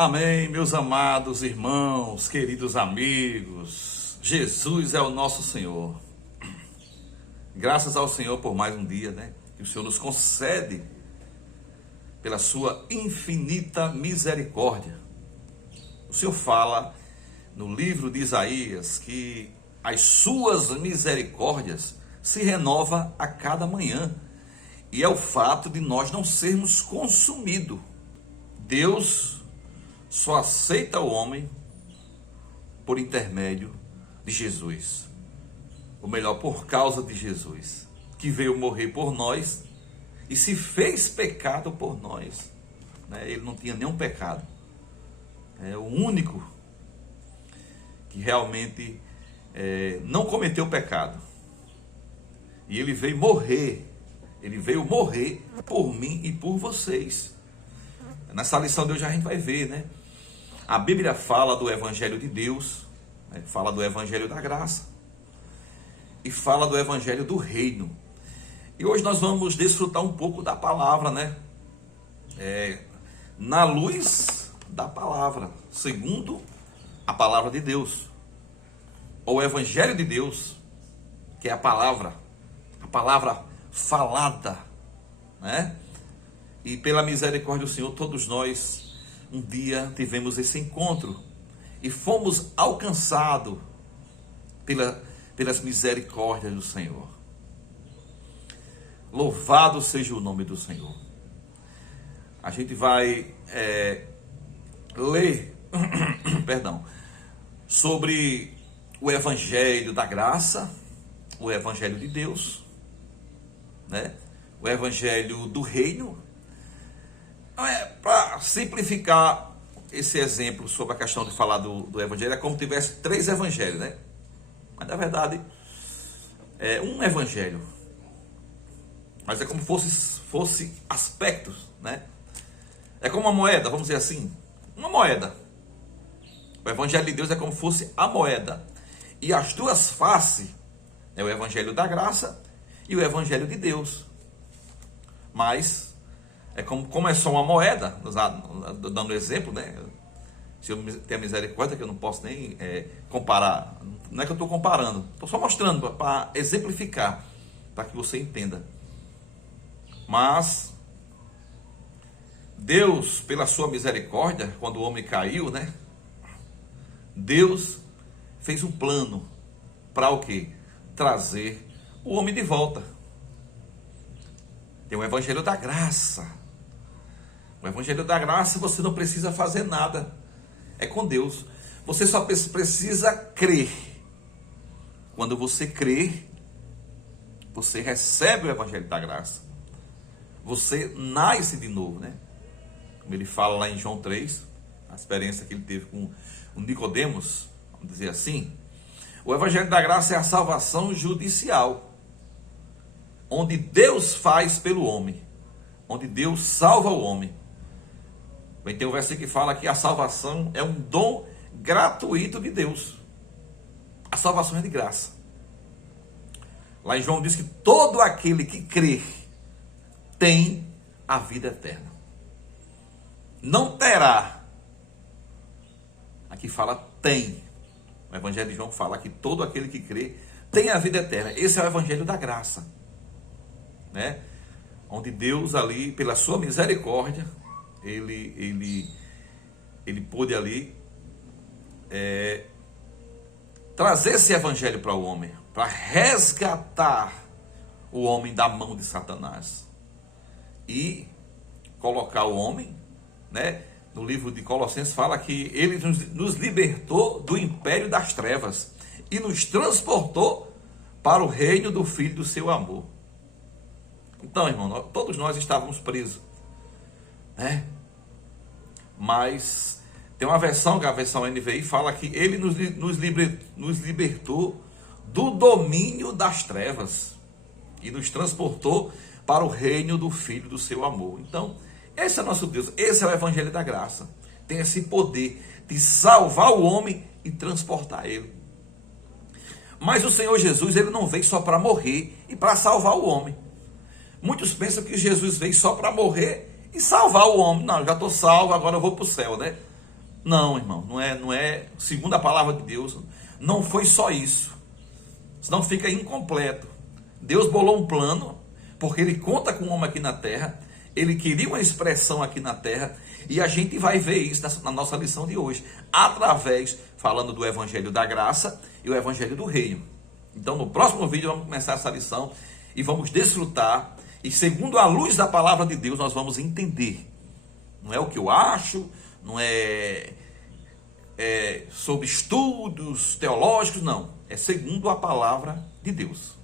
Amém, meus amados irmãos, queridos amigos. Jesus é o nosso Senhor. Graças ao Senhor por mais um dia, que o Senhor nos concede pela sua infinita misericórdia. O Senhor fala no livro de Isaías que as suas misericórdias se renovam a cada manhã. E é o fato de nós não sermos consumidos. Deus só aceita o homem por intermédio de Jesus. Ou melhor, por causa de Jesus, que veio morrer por nós e se fez pecado por nós. Ele não tinha nenhum pecado. É o único que realmente não cometeu pecado. E ele veio morrer. Ele veio morrer por mim e por vocês. Nessa lição de hoje a gente vai ver, A Bíblia fala do Evangelho de Deus, fala do Evangelho da graça e fala do Evangelho do reino. E hoje nós vamos desfrutar um pouco da palavra, na luz da palavra, segundo a palavra de Deus, ou o Evangelho de Deus, que é a palavra falada, E pela misericórdia do Senhor, todos nós um dia tivemos esse encontro e fomos alcançados pelas misericórdias do Senhor. Louvado seja o nome do Senhor. A gente vai ler sobre o Evangelho da graça, o Evangelho de Deus, o Evangelho do reino. Para simplificar esse exemplo sobre a questão de falar do Evangelho, é como se tivesse 3 evangelhos, Mas na verdade é um evangelho, mas é como fosse aspectos, É como uma moeda, vamos dizer assim, uma moeda. O Evangelho de Deus é como se fosse a moeda, e as duas faces é o Evangelho da graça e o Evangelho de Deus. Mas é como é só uma moeda, dando exemplo, Se eu tenho misericórdia, que eu não posso nem comparar. Não é que eu estou comparando, estou só mostrando para exemplificar, para que você entenda. Mas Deus, pela sua misericórdia, quando o homem caiu, Deus fez um plano para o quê? Trazer o homem de volta. Tem o Evangelho da graça. O Evangelho da graça, você não precisa fazer nada. É com Deus. Você só precisa crer. Quando você crê, você recebe o Evangelho da graça. Você nasce de novo, Como ele fala lá em João 3, a experiência que ele teve com o Nicodemos, vamos dizer assim. O Evangelho da graça é a salvação judicial, onde Deus faz pelo homem, onde Deus salva o homem. Tem um versículo que fala que a salvação é um dom gratuito de Deus. A salvação é de graça. Lá em João diz que todo aquele que crer tem a vida eterna. Não terá. Aqui fala tem. O Evangelho de João fala que todo aquele que crê tem a vida eterna. Esse é o Evangelho da graça, Onde Deus ali, pela sua misericórdia, ele pôde ali trazer esse evangelho para o homem, para resgatar o homem da mão de Satanás e colocar o homem, no livro de Colossenses fala que ele nos libertou do império das trevas e nos transportou para o reino do Filho do seu amor. Então, irmão, todos nós estávamos presos, Mas tem uma versão, que a versão NVI fala que ele nos libertou do domínio das trevas e nos transportou para o reino do Filho do seu amor. Então, esse é nosso Deus, esse é o Evangelho da graça. Tem esse poder de salvar o homem e transportar ele. Mas o Senhor Jesus, ele não veio só para morrer e para salvar o homem. Muitos pensam que Jesus veio só para morrer e salvar o homem. Não, já estou salvo, agora eu vou para o céu, Não, irmão, não é, segundo a palavra de Deus, não foi só isso. Senão fica incompleto. Deus bolou um plano, porque ele conta com o homem aqui na terra, ele queria uma expressão aqui na terra, e a gente vai ver isso na nossa lição de hoje, através, falando do evangelho da graça e o evangelho do reino. Então no próximo vídeo vamos começar essa lição e vamos desfrutar, e segundo a luz da palavra de Deus nós vamos entender. Não é o que eu acho, não é sobre estudos teológicos, não. É segundo a palavra de Deus.